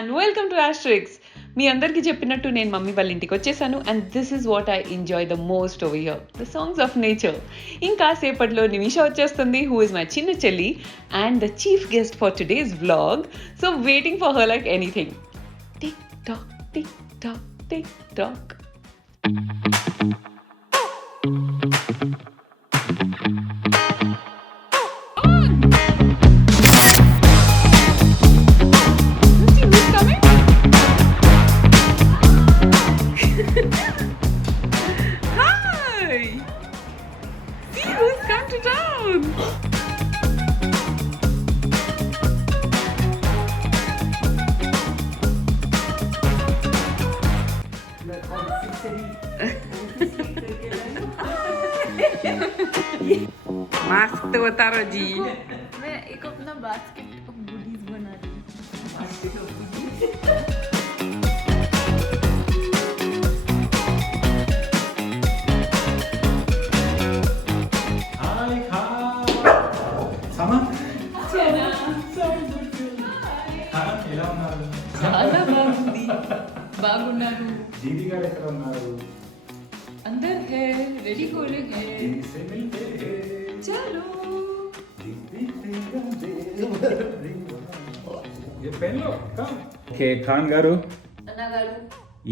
Everyone, welcome to Astrix. మీ అందరికీ చెప్పినట్టు నేను మమ్మీ వాళ్ళ ఇంటికి వచ్చేసాను and this is what I enjoy the most over here, the songs of nature. ఇంకా సేపట్లో నిమిష వచ్చేస్తుంది, హూ ఇస్ మై చిన్న చెల్లి and the chief guest for today's vlog. So waiting for her like anything. Tick tock tick tock tick tock. मस्त होता रो जी. मैं एक अपना बास्केट ऑफ गुडीज बना रही हूँ. చాలా బాగుంది. బాగున్నారు. జీడి గారు ఎక్కడ ఉన్నారు? अंदर है, रेडी हो रहे हैं. से मिलते हैं. चलो. ये पहन लो. ఓకే ఖాన్ గారు, అన్నగారు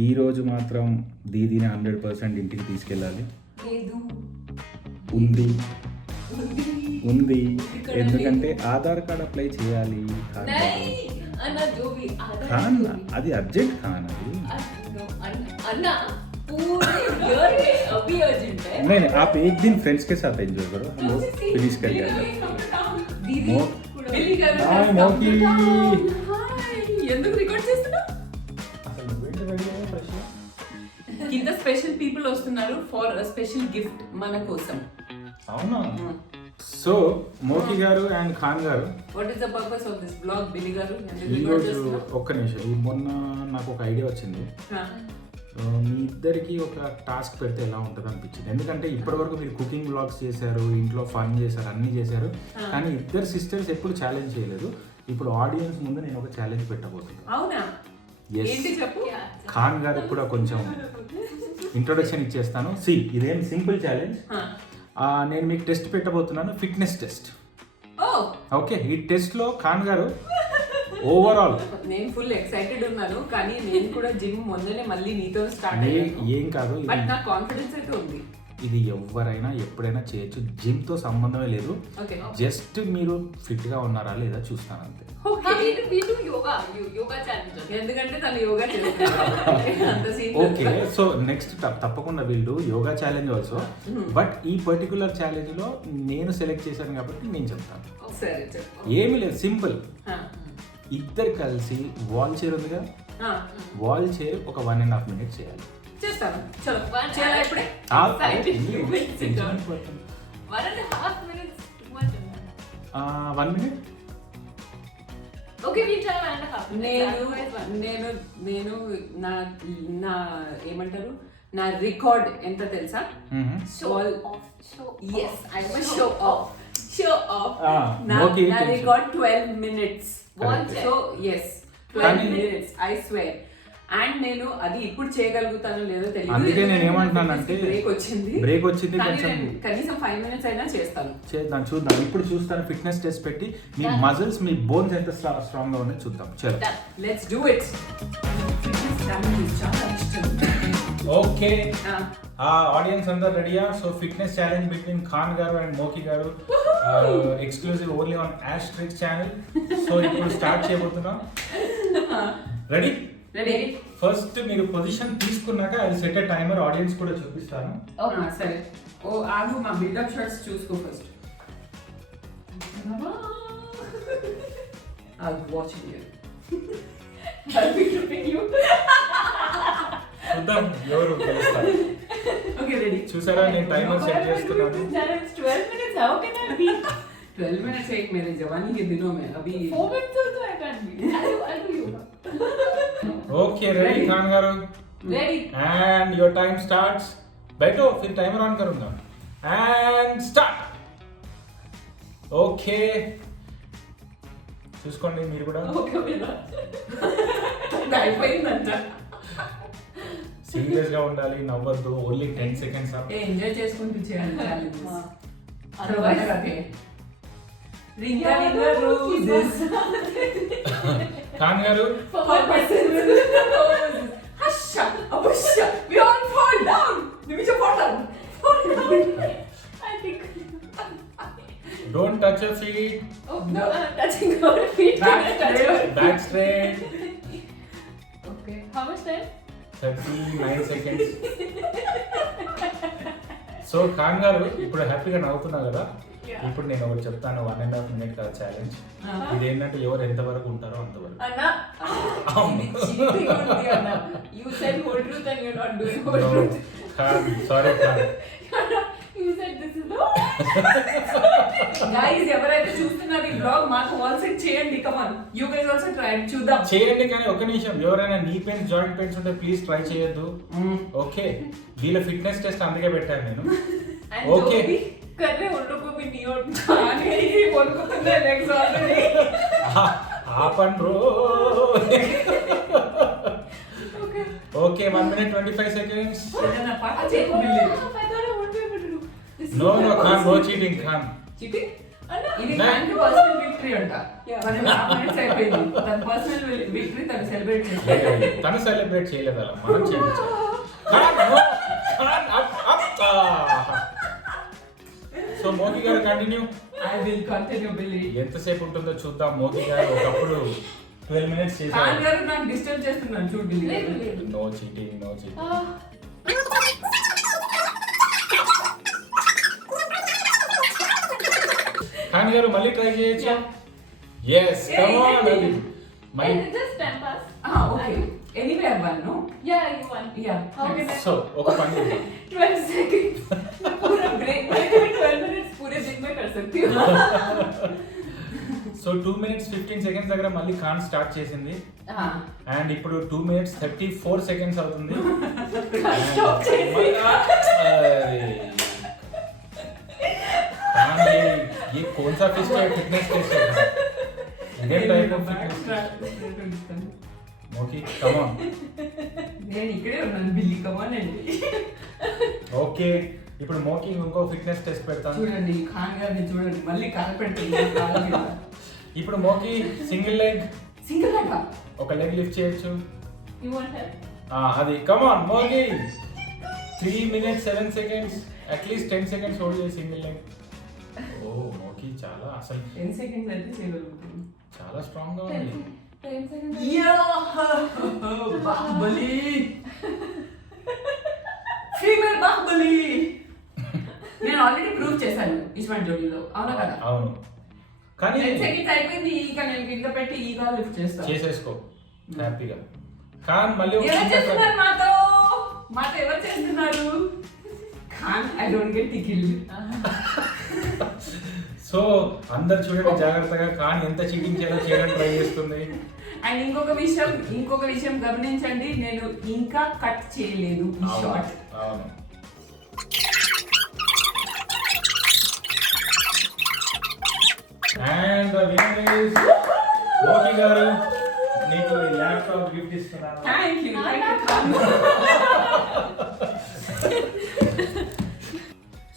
ఈ రోజు మాత్రం దీదీని 100% ఇంటికి తీసుకెళ్ళాలి. లేదు. ఉంది ఉంది ఇక్కడ ఎందుకంటే ఆధార్ కార్డ్ అప్లై చేయాలి. ఖాన్ గారు. नहीं अन्ना जो भी आधा ఖాన్ అది అర్జెంట్ ఖాన్ అది. अन्ना पूरे ईयर में अभी अर्जेंट है. नहीं आप एक दिन फ्रेंड्स के साथ एंजॉय करो, हम लोग फिनिश कर जाते दीदी बिल्ली गाరు హాయ్ మోకి. హాయ్ ఎందుకు రికార్డ్ చేస్తున్నా? కింద స్పెషల్ పీపుల్ వస్తున్నారు ఫర్ అ స్పెషల్ గిఫ్ట్ మన కోసం. అవునా? సో మోకి గారు అండ్ ఖాన్ గారు, what is the purpose of this blog బిల్లి గారు? ఈరోజు ఒక్క నిమిషం, ఈ మొన్న నాకు ఒక ఐడియా వచ్చింది. మీ ఇద్దరికి ఒక టాస్క్ పెడితే ఎలా ఉంటుంది అనిపించింది. ఎందుకంటే ఇప్పటివరకు మీరు కుకింగ్ వ్లాగ్స్ చేశారు, ఇంట్లో ఫన్ చేశారు, అన్నీ చేశారు, కానీ ఇద్దరు సిస్టర్స్ ఎప్పుడు ఛాలెంజ్ చేయలేదు. ఇప్పుడు ఆడియన్స్ ముందు నేను ఒక ఛాలెంజ్ పెట్టబోతున్నాను. అవునా? Yes. ఏంటి చెప్పు. ఖాన్ గారికి కూడా కొంచెం ఇంట్రొడక్షన్ ఇచ్చేస్తాను. ఇదేం సింపుల్ ఛాలెంజ్. నేను మీకు టెస్ట్ పెట్టబోతున్నాను, ఫిట్నెస్ టెస్ట్. ఓ ఓకే, ఈ టెస్ట్లో ఖాన్ గారు ఓవరాల్ నేను ఫుల్ ఎక్సైటెడ్ ఉన్నాను, కానీ నేను కూడా జిమ్ మొన్ననే మళ్ళీ నీతో స్టార్ట్ అయ్యాను. ఏం కాదు, బట్ నా కాన్ఫిడెన్స్ అయితే ఉంది. ఇది ఎవరైనా ఎప్పుడైనా చేయొచ్చు, జిమ్ తో సంబంధమే లేదు. ఓకే జస్ట్ మీరు ఫిట్ గా ఉన్నారా లేదా చూస్తాను అంతే. ఎందుకంటే తను యోగా చేస్తుంది. ఓకే, సో నెక్స్ట్ తప్పకుండా వీళ్ళు యోగా ఛాలెంజ్ ఆల్సో. బట్ ఈ పర్టికులర్ ఛాలెంజ్ లో నేను సెలెక్ట్ చేశాను కాబట్టి నేను చెప్తాను. సరే చెప్పు. ఏమీ లేదు, సింపుల్. ఇద్దరు కలిసి వాల్ చైర్ ఉందిగా, వాల్ చైర్ ఒక 1.5 minutes చేయాలి. చేస్తాను. చలో చేయాలా ఇప్పుడే? 1 minute. Okay we'll try 1.5. నేను నా నా ఏమంటారు, నా రికార్డ్ ఎంత తెలుసా? Show off. నా record 12 minutes. So yes 12 minutes I swear. And నేను అది ఇప్పుడు చేయగలుగుతానో లేదో తెలియదు. అందుకే నేను ఏమంటున్నానంటే బ్రేక్ వచ్చింది కొంచెం కనీసం 5 minutes అయినా చేస్తాను. చేద్దాం, చూద్దాం. ఇప్పుడు చూస్తాను ఫిట్నెస్ టెస్ట్ పెట్టి మీ మజిల్స్, మీ బోన్స్ ఎంత స్ట్రాంగ్ గా ఉన్నాయో చూద్దాం. చలో let's do it. Okay, audience అందరు రెడీయా? So fitness challenge between Khan గారు అండ్ మోకి గారు, exclusive only on asterisks channel. So ఇప్పుడు స్టార్ట్ చేయబోతున్నాం. రెడీ? ఫస్ట్ మీరు పొజిషన్ తీసుకున్నాక అది సెట్ టైమర్ ఆడియన్స్ కూడా చూపిస్తాను. సరే. ఓ ఆగు, మా బిల్డప్ షాట్స్ చూసుకో first. I'll watch you. I'll be tripping you. చూద్దాం ఎవరు గెలుస్తారు. Okay, ready. చూసారా నేను టైమర్ సెట్ చేస్తున్నాను. 12 minutes. How can I be? 12 minutes एक मेरे जवानी के दिनों में अभी 4 minutes तो I can't be. I'll do yoga. Okay ready Khan garu? Ready. And your time starts. बैठो, फिर टाइमर ऑन करूंगा. And start. Okay. చూసుకోండి మీరు కూడా. ఓకే అయిపోయిందంట. సీరియస్ గా ఉండాలి, నవ్వద్దు. Only 10 seconds. ఎంజాయ్ చేసుకుంటూ చేయాలి అదర్వైజ్ అదే రింగా రింగా రోజెస్. ఖాన్ గారు husha abusha we all fall down. Nimisha fall down. I think don't touch your feet. no touching our feet. Back straight. Okay, how much time? 39 seconds. So Khan గారు ఇప్పుడు హ్యాపీగా నవ్వుతున్నా కదా, ఇప్పుడు నేను ఒకటి చెప్తాను. 1.5 minute కదా ఛాలెంజ్. ఇదేంటంటే ఎవరు ఎంతవరకు ఉంటారో అంతవరకు. Anna, cheating on the Anna. You said whole truth and you're not doing whole truth. Khan, sorry Khan. You said this is no. Guys, ఎవరైతే చూస్తున్నారు ఈ బ్లాగ్ మాకు వాట్సాప్ చేయండి. Come on, you guys also try చూద్దాం. చేయండి, కానీ ఒక నిమిషం, ఎవరైనా నీ పెయిన్స్ జాయింట్ పెయిన్స్ ఉంటే ప్లీజ్ ట్రై చేయొద్దు. ఓకే, వీళ్ళ ఫిట్నెస్ టెస్ట్ అందుకే పెట్టాను నేను. ఓకే कर रहे उन लोगों को भी नहीं और आने ही बोल को तुमने नेक्स्ट ऑलरेडी ఆపన్ bro. Okay okay 1 minute 25 seconds. ना part check Billy I thought I won't be able to do this. No Khan, no cheating Khan. Cheating అన్న ఇది ఖాన్ పర్సనల్ విక్టరీ అంట. మనం 5 minutes అయిపోయింది. తన పర్సనల్ విక్టరీ తను సెలబ్రేట్ చేస్తాడు. తను సెలబ్రేట్ చేయలేదు, అలా మనం చేయొచ్చు. Khan no, Khan up. So Modi గారు కంటిన్యూ. I will continue బిల్లి. ఎంతసేపు ఉంటుందో చూద్దాం. మోదీ గారు ఒకప్పుడు 12 minutes ఖాన్ చేశారు. గారు నాకు డిస్టర్బ్ చేస్తున్నాను చూడు Billy. No cheating, no cheating. Khan గారు మళ్ళీ ట్రై చేయొచ్చు. yes come on baby. మళ్ళీ just 10 pass. Okay anyway I won no. Yeah, you won. Yeah. How can I? So ఒక పని చేద్దాం. 12 seconds पूरा ब्रेक में 12 minutes पूरे दिन में कर सकती हूँ. సో 2 minutes 15 seconds దగ్గర మళ్ళీ ఖాన్ స్టార్ట్ చేసింది. అండ్ ఇప్పుడు 2 minutes 34 seconds అవుతుంది. Stop చేసి. ఖాన్ ये कौन सा फिस्ट है, फिटनेस टेस्ट है? Indian type of fitness. Okay come on. నేను ఇక్కడే ఉన్నాను బిల్లి కమాన్ అండి. ఓకే ఇప్పుడు మోకి ఇంకో ఫిట్నెస్ టెస్ట్ పెడతాను. చూడండి ఖాన్ గారిని చూడండి మళ్ళీ కాలు పెడుతుంది. ఇప్పుడు Moki single leg, single leg ఒక లెగ్ లిఫ్ట్ చేయొచ్చు. You want help? అది come on Moki. 3 minutes 7 seconds, at least 10 seconds hold చేసి సింగిల్ లెగ్. ఓ మోకి చాలా అసలు 10 seconds అయితే చేయగలుగుతాను. చాలా స్ట్రాంగ్ గా ఉంది. 10 seconds. బాహుబలి ఫీమేల్ బాహుబలి. నేను ఆల్రెడీ ప్రూవ్ చేశాను ఇస్మాన్ జోడీలో, అవునా కదా? అవును, కానీ 10 seconds అయిపోయింది. ఈగ నేను కింద పెట్టి ఈగ లిఫ్ట్ చేస్తాను. చేసేసుకో హ్యాపీగా. ఖాన్ మళ్ళీ ఎవరు చేస్తున్నారు మాతో? మాతో ఎవరు చేస్తున్నారు? Khan I don't get the kill. So అందరు చూడండి జాగ్రత్తగా, ఖాన్ ఎంత చీటింగ్ చేయాలో చేయడం ట్రై చేస్తుంది. అండ్ ఇంకొక విషయం గమనించండి, నేను ఇంకా కట్ చేయలేదు ఈ షాట్. అవును. అండ్ ద విన్నర్ ఇస్ మోకి గారు. నీకు ల్యాప్టాప్ గిఫ్ట్ ఇస్తున్నాను. Thank you.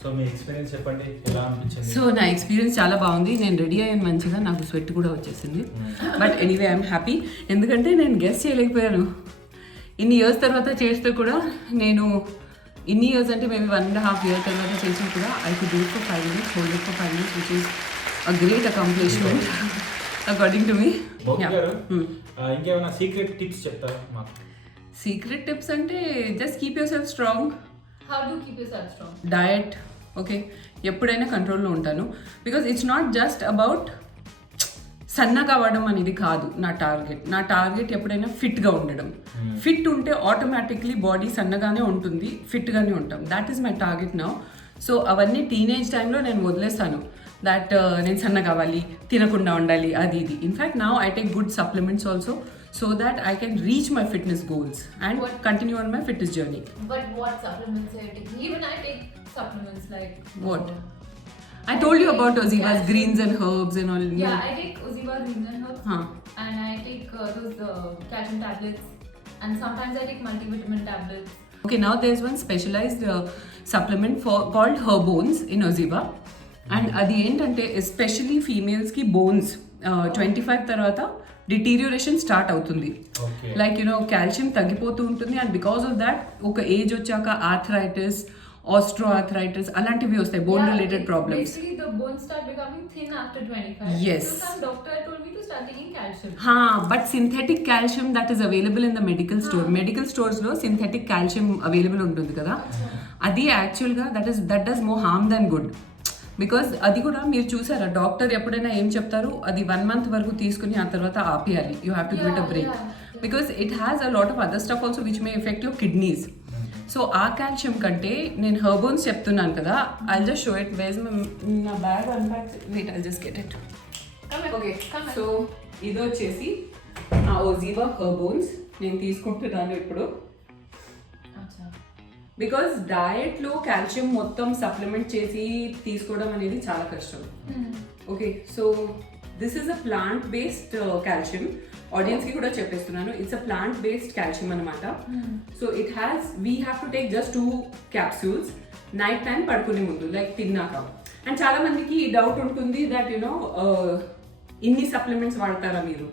So me experience చెప్పండి, ఎలా అనిపించింది? సో నా ఎక్స్పీరియన్స్ చాలా బాగుంది. నేను రెడీ అయ్యాను మంచిగా, నాకు స్వెట్ కూడా వచ్చేసింది. బట్ ఎనీవే ఐఎమ్ హ్యాపీ, ఎందుకంటే నేను గెస్ చేయలేకపోయాను. ఇన్ని ఇయర్స్ తర్వాత చేస్తే కూడా నేను ఇన్ని ఇయర్స్ అంటే మేబీ 1.5 years తర్వాత చేసినా కూడా I could do for 5 minutes, hold it for 5 minutes, which is a great accomplishment according to me. Moki గారు ఇంకేమైనా సీక్రెట్ టిప్స్ చెప్తారా మాకు? సీక్రెట్ టిప్స్ అంటే just keep your self strong. How do you keep yourself strong? Diet okay, ఎప్పుడైనా కంట్రోల్లో ఉంటాను. Because it's not just about సన్నగా అవ్వడం అనేది కాదు నా టార్గెట్ ఎప్పుడైనా ఫిట్గా ఉండడం. ఫిట్ ఉంటే ఆటోమేటిక్లీ బాడీ సన్నగానే ఉంటుంది, ఫిట్గానే ఉంటాం. That is my target now. So అవన్నీ టీనేజ్ టైంలో నేను వదిలేస్తాను. దట్ నేను సన్నగా అవ్వాలి, తినకుండా ఉండాలి, అది ఇది. In fact now I take good supplements also, so that I can reach my fitness goals and continue on my fitness journey. But what supplements are you taking? Even I take supplements like What? I told you about Oziva's greens and herbs and all. Yeah, I take Oziva greens and herbs. Huh. And I take those calcium tablets. And sometimes I take multivitamin tablets. Okay, now there's one specialized supplement called Herbones in Oziva. And అది ఏంటంటే especially ఫీమేల్స్కి bones 25 తర్వాత డిటీరియోరేషన్ start అవుతుంది. Okay. Like you know calcium తగ్గిపోతూ ఉంటుంది and because of that ఒక age వచ్చాక arthritis, astro arthritis అలాంటివి వస్తాయి, bone related problems. Basically, the bones start becoming thin after 25. Yes. So some doctor told me to start taking calcium. But synthetic calcium that is available in the medical store. Medical స్టోర్స్లో synthetic calcium available ఉంటుంది కదా, అది యాక్చువల్గా that does more harm than good. Because అది కూడా మీరు చూసారా, doctor ఎప్పుడైనా ఏం చెప్తారు, అది 1 month వరకు తీసుకుని ఆ తర్వాత ఆపేయాలి. You have to give it a break because it has a lot of other stuff also which may affect your kidneys. So ఆ కాల్షియం కంటే నేను హెర్బోన్స్ చెప్తున్నాను కదా, I just show it was నా bag unpack. Wait I just get it. Okay, so ఇది వచ్చేసి ఆ ఓజివా హెర్బోన్స్ నేను తీసుకుంటున్నాను ఇప్పుడు. బికాస్ డయట్లో కాల్షియం మొత్తం సప్లిమెంట్ చేసి తీసుకోవడం అనేది చాలా కష్టం. Okay, so this is a plant based calcium. ఆడియన్స్కి కూడా చెప్పేస్తున్నాను, it's a plant based calcium అనమాట. So it has we have to take just 2 capsules night time పడుకునే ముందు, లైక్ తిన్నాక. అండ్ చాలా మందికి ఈ డౌట్ ఉంటుంది దట్ యునో ఇన్ని సప్లిమెంట్స్ వాడతారా మీరు.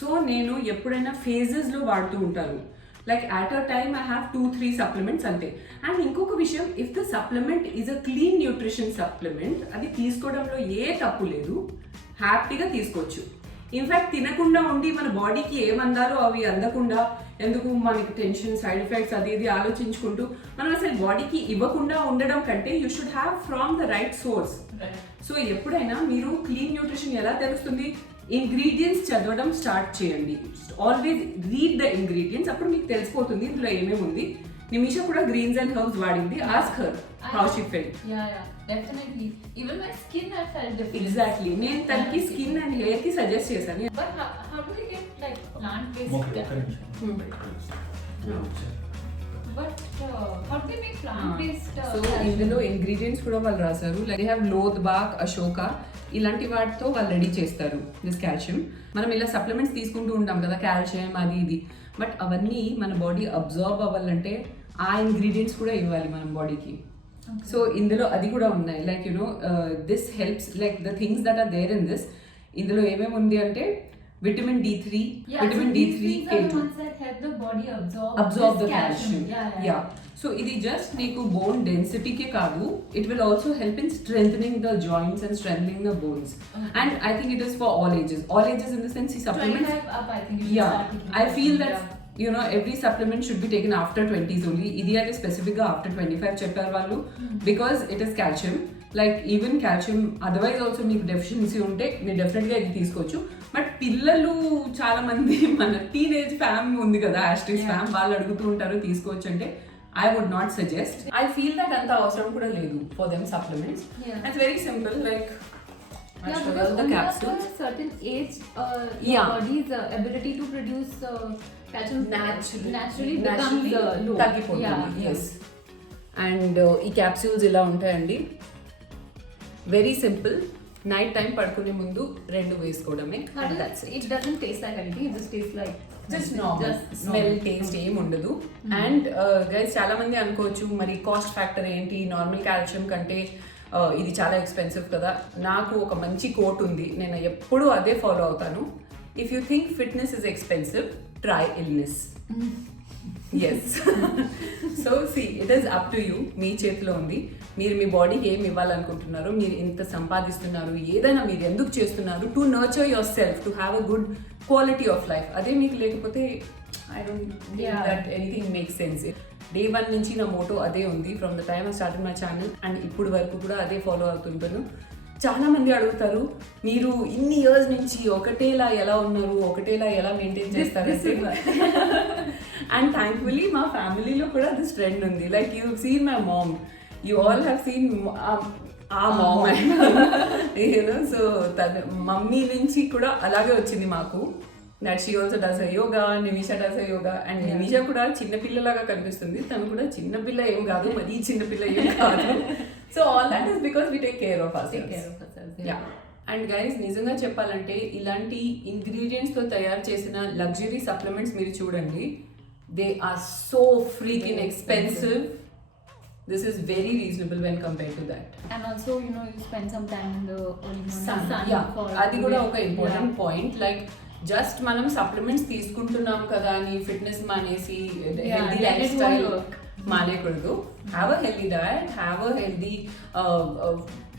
సో నేను ఎప్పుడైనా ఫేజెస్లో వాడుతూ ఉంటాను. Like at a time I have 2-3 supplements అంతే. అండ్ ఇంకొక విషయం, if the supplement is a clean nutrition supplement, అది తీసుకోవడంలో ఏ తప్పు లేదు, హ్యాపీగా తీసుకోవచ్చు. ఇన్ఫ్యాక్ట్ తినకుండా ఉండి మన బాడీకి ఏమందారో అవి అందకుండా ఎందుకు మనకి టెన్షన్, సైడ్ ఎఫెక్ట్స్ అది ఇది ఆలోచించుకుంటూ మనం అసలు బాడీకి ఇవ్వకుండా ఉండడం కంటే you should have from the right source. So ఎప్పుడైనా మీరు క్లీన్ న్యూట్రిషన్ ఎలా తెలుస్తుంది, ఇంగ్రీడియంట్స్ చదవడం స్టార్ట్ చేయండి. ఆల్వేస్ రీడ్ ద ఇంగ్రీడియంట్స్, అప్పుడు మీకు తెలిసిపోతుంది ఇందులో ఏమేమి ఉంది. నిమిష కూడా గ్రీన్స్ అండ్ హెర్బ్స్ వాడింది. Ask her how she felt. Yeah, definitely. Even my skin, I felt different. Exactly, నేను తనకి స్కిన్ అండ్ హెయిర్ కి సజెస్ట్ చేశాను. But how do we get like plant-based? But how do they make plant-based? So ఇందులో ingredients కూడా వాళ్ళు రాశారు. Like they have lodh bark, Ashoka ఇలాంటి వాటితో వాళ్ళు రెడీ చేస్తారు దిస్ కాల్షియం. మనం ఇలా సప్లిమెంట్స్ తీసుకుంటూ ఉంటాం కదా, కాల్షియం అది ఇది, బట్ అవన్నీ మన బాడీ అబ్జార్బ్ అవ్వాలంటే ఆ ఇంగ్రీడియంట్స్ కూడా ఇవ్వాలి మనం బాడీకి. సో ఇందులో అది కూడా ఉన్నాయి. Like you know this helps, like the things that are there in this. ఇందులో ఏమేమి ఉంది అంటే vitamin D3, vitamin D3, K2 that help the body absorb the calcium. Yeah. So ఇది జస్ట్ నీకు బోన్ డెన్సిటీకే కాదు, it will also help in strengthening the joints and strengthening the bones. And I think it is for all ages in the sense ఈ supplements. 25 up, I think you should start taking I feel that Yeah. you know every supplement should be taken after 20s only. ఇది అయితే specific గా after 25 చెప్పారు వాళ్ళు, because it is calcium. Like even calcium otherwise also మీకు deficiency ఉంటే మీరు డెఫినెట్గా ఇది తీసుకోవచ్చు. బట్ పిల్లలు చాలా మంది మన టీనేజ్ ఫ్యామ్ ఉంది కదా, ఆస్ట్రిస్ ఫ్యామ్, వాళ్ళు అడుగుతూ ఉంటారు తీసుకోవచ్చు అంటే I would not suggest. I feel that anta avasaram kuda ledu for them supplements. Yeah. It's very simple, like Yeah, show because you the only capsules. after a certain age, your Yeah. body's ability to produce calcium naturally naturally becomes low. తగ్గిపోతుంది. Yes. And ఈ capsules ఇలా ఉంటాయండి. Very simple, night time పడుకునే ముందు 2 వేసుకోవడమే. How does it doesn't taste like anything, it just tastes like just normal smell, taste ఏం ఉండదు. And guys చాలా మంది అనుకోవచ్చు మరి కాస్ట్ ఫ్యాక్టర్ ఏంటి, నార్మల్ కాల్షియం కంటే ఇది చాలా ఎక్స్పెన్సివ్ కదా. నాకు ఒక మంచి కోట్ ఉంది, నేను ఎప్పుడూ అదే ఫాలో అవుతాను. If you think fitness is expensive, try illness. Yes. So see it is up to you, మీ చేతిలో ఉంది. మీరు మీ బాడీకి ఏం ఇవ్వాలనుకుంటున్నారు, మీరు ఇంత సంపాదిస్తున్నారు, ఏదైనా మీరు ఎందుకు చేస్తున్నారు, to nurture your self, to have a good quality of life. అదే మీకు లేకపోతే I don't think that anything make sense. Day 1 నుంచి నా మోటో అదే ఉంది, from the time I started my channel. And ఇప్పుడు వరకు కూడా అదే ఫాలో అవుతుంటాను. చాలా మంది అడుగుతారు, మీరు ఇన్ని ఇయర్స్ నుంచి ఒకటేలా ఎలా ఉన్నారు, ఒకటేలా ఎలా మెయింటైన్ చేస్తారంటే. అండ్ థ్యాంక్ఫుల్లీ మా ఫ్యామిలీలో కూడా దిస్ ట్రెండ్ ఉంది. Like you seen my mom, you all have seen ఆ మామ్, యూనో. సో తన మమ్మీ నుంచి కూడా అలాగే వచ్చింది మాకు. that she also does her yoga, Nimisha does her yoga, and Nimisha కూడా చిన్న పిల్లలాగా కనిపిస్తుంది, తను కూడా చిన్న పిల్ల ఏం కాదు, మరీ చిన్న పిల్ల ఏం కాదు. So all that is because we take care of ourselves. Take care of ourselves. Yeah. And guys నిజంగా చెప్పాలంటే ఇలాంటి ఇంగ్రీడియంట్స్తో తయారు చేసిన లగ్జరీ సప్లిమెంట్స్ మీరు చూడండి, they are so freaking expensive. This is very reasonable when compare to that. And also, you know, you spend some time in the early morning Sun. sun. Yeah. for అది కూడా ఒక yeah. Important point. Like just మనం supplements తీసుకుంటున్నాం కదా అని fitness మానేసి healthy let life it style work. మానేయకూడదు. Have a healthy diet, have a healthy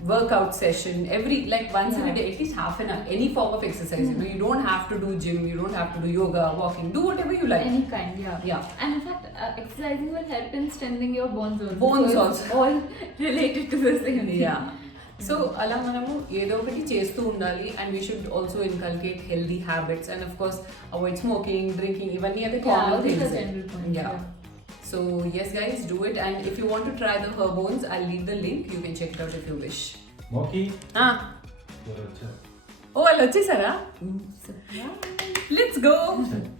workout session every, like once in a day, at least half an hour, any form of exercise. You know, you don't have to do gym, you don't have to do yoga, walking, do whatever you like. Any kind, yeah. Yeah. And in fact, exercising will help in strengthening your bones also. Bones So also. it's all related to the same thing. Yeah. So అలా మనము ఏదో ఒకటి చేస్తూ ఉండాలి, and we should also inculcate healthy habits, and of course avoid smoking, drinking, ఇవన్నీ అయితే Yeah, common these are things. general points, Yeah. yeah. So yes guys, do it, and if you want to try the Herbones, I'll leave the link, you can check it out if you wish. మోకి Ah. ఓ వాళ్ళు వచ్చేసారా? Let's go.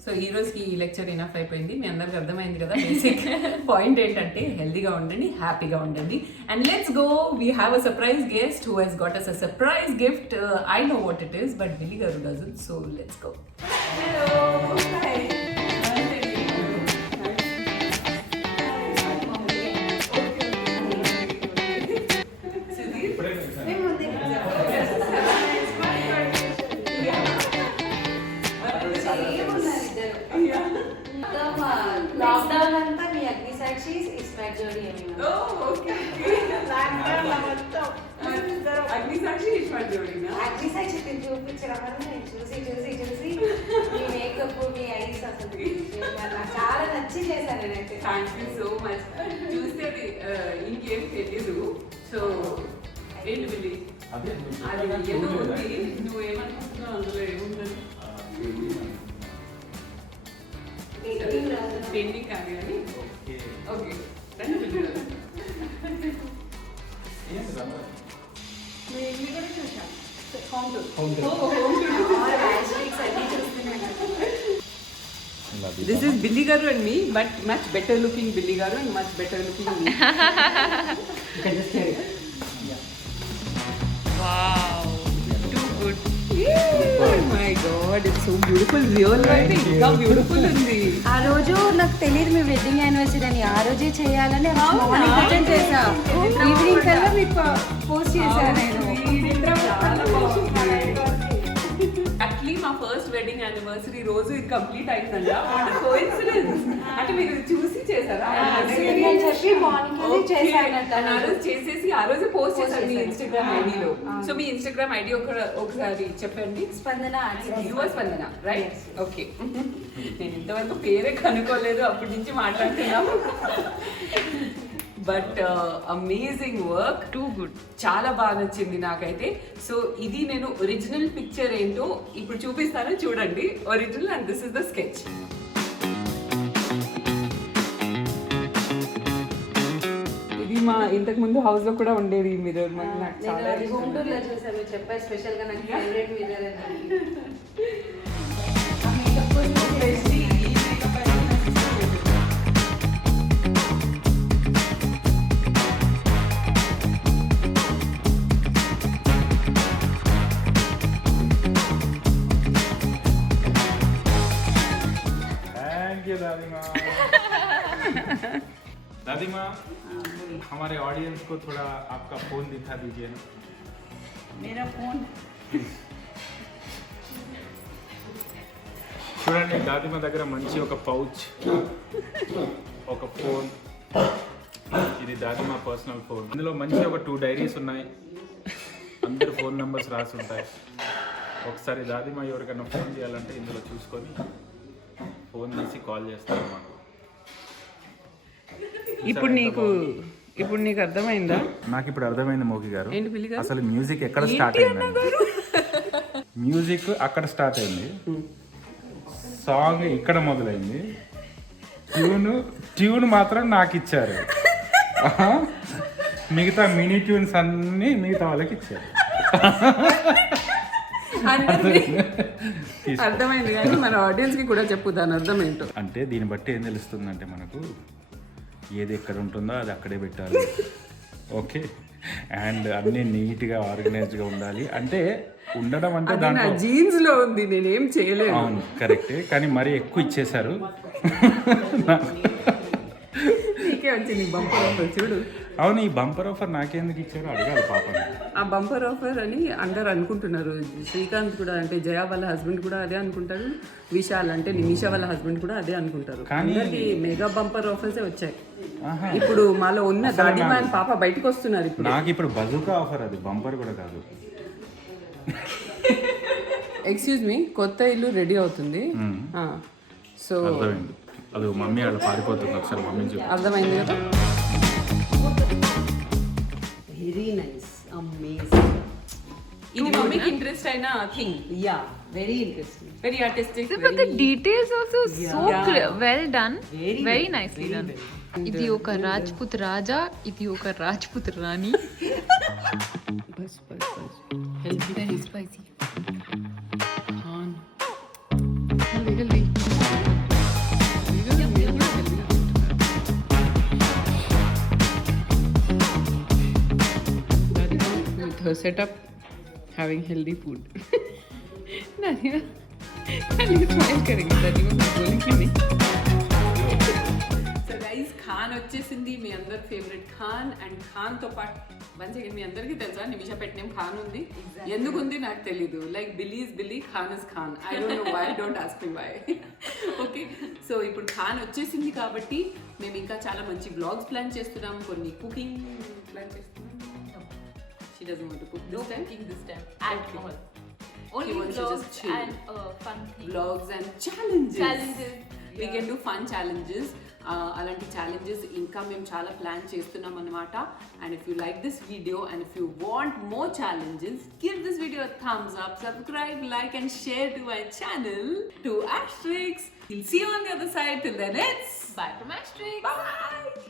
So ఈ రోజుకి ఈ lecture enough అయిపోయింది, మీ అందరికి అర్థమైంది కదా. Basic point ఏంటంటే హెల్దీగా ఉండండి, హ్యాపీగా ఉండండి, and let's go. We have a surprise guest who has got us a surprise gift. I know what it is, but Billy గారు doesn't. So let's go. Lockdown అంతా మీ అగ్నిసాక్షి ఇస్మార్ట్ జోడీ అగ్నిసాక్షి చూపించడం వల్ల నేను చూసి చూసి చూసి మీ మేకప్ మీ ఐస్ అసలు నాకు చాలా నచ్చి చేశాను నేనైతే. Thank you so much. చూస్తే అది ఇంకేం తెలీదు. సో ఏంటి బిల్లి అది ఏదో ఉంది, నువ్వేమనుకుంటున్నావు అందులో ఏముందని పెయింటింగ్ కాదు కానీ. ఓకే రండి బిల్లి గారు. మీ ఇల్లు కూడా చూసాం. This is Billy Garu and me, but much better looking Billy Garu and much better looking me. You can just hear it. Wow, too good. Oh my god, it's so beautiful. Real life ఇంకా beautiful ఉంది. ఆ రోజు నాకు తెలియదు మీ wedding anniversary అని, ఆ రోజే చేయాలని మార్నింగ్ అటెండ్ చేసా, ఈవినింగ్ కల్లా మీకు పోస్ట్ చేశాను నేను. యాక్చువల్లీ మా ఫస్ట్ వెడ్డింగ్ యానివర్సరీ రోజు ఇది కంప్లీట్ అయిందంట. What a coincidence. అంటే మీరు చూసి చేశారా? అని చెప్పి మార్నింగ్ చేశానంట. ఆ రోజు చేసేసి ఆ రోజు పోస్ట్ చేశారు మీ ఇన్స్టాగ్రామ్ ఐడిలో. సో మీ ఇన్స్టాగ్రామ్ ఐడి ఒకసారి చెప్పండి. స్పందన యువ స్పందన, రైట్? ఓకే. నేను ఇంతవరకు పేరే కనుక్కోలేదు, అప్పటి నుంచి మాట్లాడుతున్నాము. But amazing work, too good, చాలా బాగా నచ్చింది నాకైతే. సో ఇది నేను ఒరిజినల్ పిక్చర్ ఏంటో ఇప్పుడు చూపిస్తాను, చూడండి. Original and this is the sketch. ఇది మా ఇంతకు ముందు హౌస్ లో కూడా ఉండేది ఈ మిర్రర్. నాకు చాలా హోమ్ టూర్ లో చూసాను, మీరు చెప్పారు స్పెషల్ గా నాకు ఫేవరెట్ మిర్రర్ అని. दादी माँ, हमारे ऑडियंस को थोड़ा आपका फोन दिखा दीजिए ना. मेरा फोन చూడండి, దాదిమ దగ్గర మంచి ఒక పౌచ్, ఒక ఫోన్. ఇది దాదిమ పర్సనల్ ఫోన్. ఇందులో మంచి ఒక 2 డైరీస్ ఉన్నాయి, అందరు ఫోన్ నెంబర్స్ రాసి ఉంటాయి. ఒకసారి దాదిమ ఎవరికైనా ఫోన్ చేయాలంటే ఇందులో చూసుకొని ఫోన్ చేసి కాల్ చేస్తారు మాకు. ఇప్పుడు నీకు అర్థమైందా? నాకు ఇప్పుడు అర్థమైంది మోకి గారు. ఏంటి బిల్లి గారు? అసలు మ్యూజిక్ ఎక్కడ స్టార్ట్ అయింది? మ్యూజిక్ అక్కడ స్టార్ట్ అయింది, సాంగ్ ఇక్కడ మొదలైంది, ట్యూన్ మాత్రం నాకు ఇచ్చారు, మిగతా మినీ ట్యూన్స్ అన్ని మిగతా వాళ్ళకి ఇచ్చారు. అర్థమైంది కానీ మన ఆడియన్స్ కి కూడా చెప్పు దాని అర్థం ఏంటో. అంటే దీన్ని బట్టి ఏం తెలుస్తుందంటే మనకు ఏది ఎక్కడ ఉంటుందో అది అక్కడే పెట్టాలి. ఓకే, అండ్ అన్నీ నీట్గా ఆర్గనైజ్డ్గా ఉండాలి. అంటే ఉండడం అంటే అది నా దాంట్లో జీన్స్ లో ఉంది, నేనేం చేయలేను. అవును కరెక్టే, కానీ మరీ ఎక్కువ ఇచ్చేశారు. నీకే వచ్చింది బంపర్ ఆఫర్ చూడు. అవును, ఈ బంపర్ ఆఫర్ నాకెందుకు ఇచ్చారో అడగాలి పాపం. ఆ బంపర్ ఆఫర్ అని అందరు అనుకుంటున్నారు. శ్రీకాంత్ కూడా, అంటే జయ వాళ్ళ హస్బెండ్ కూడా అదే అనుకుంటారు. విశాల్ అంటే నిమిషా వాళ్ళ హస్బెండ్ కూడా అదే అనుకుంటారు. కానీ మెగా బంపర్ ఆఫర్స్ వచ్చాయి. ఇప్పుడు మాలో ఉన్న దాడి మ్యాన్ పాప బయటకు వస్తున్నారు. ఇప్పుడు నాకు ఇప్పుడు బజూకా ఆఫర్, అది బంపర్ కూడా కాదు. ఎక్స్క్యూజ్ మీ, కొత్త ఇల్లు రెడీ అవుతుంది. సో అర్థమైంది, అది మమ్మీ అక్కడ పారిపోతుంది. ఒకసారి మమ్మీ చూపు. అర్థమైంది కదా. Very nice, amazing. ఇది మమ్మీకి ఇంట్రెస్ట్ అయిన thing. Yeah, very interesting. Very artistic. But the details also so clear, well done, very nicely very done. well. ఇది ఒక రాజ్పుత్ రాజా, ఇది ఒక రాజ్పుత్ రాణి. బస్ బస్ బస్. Healthy Very spicy. Khan. Healthy. With her setup, having healthy food. Nadia, you smile करेंगे. दादी वो बोलेंगे नहीं. So guys, ఖాన్ వచ్చేసింది, మీ అందరి ఫేవరెట్ ఖాన్. అండ్ ఖాన్ తో పాటు వన్స్ అగైన్ మీ అందరికీ తెలుసా నిమిషా పెట్టిన ఖాన్ ఉంది. ఎందుకు ఉంది నాకు తెలీదు. Like Billy is Billy, Khan is Khan. I don't know why, don't ask me why. Okay, so ఇప్పుడు ఖాన్ వచ్చేసింది కాబట్టి మేము ఇంకా చాలా మంచి వ్లాగ్స్ ప్లాన్ చేస్తున్నాం, కొన్ని కుకింగ్ ప్లాన్ చేస్తున్నాం. She doesn't want to cook this time. Cooking this time at Okay. all. She Only wants to just vlogs chill. and fun things. Vlogs and challenges. Challenges. We can do fun challenges. అలాంటి challenges ఇంకా మేము చాలా plan చేస్తున్నాం అనమాట. And if you like this video and if you want more challenges, give this video thumbs up, subscribe, like and share to my channel, to Asterix. We'll see you on the other side. Till then, it's Bye from Asterix. bye.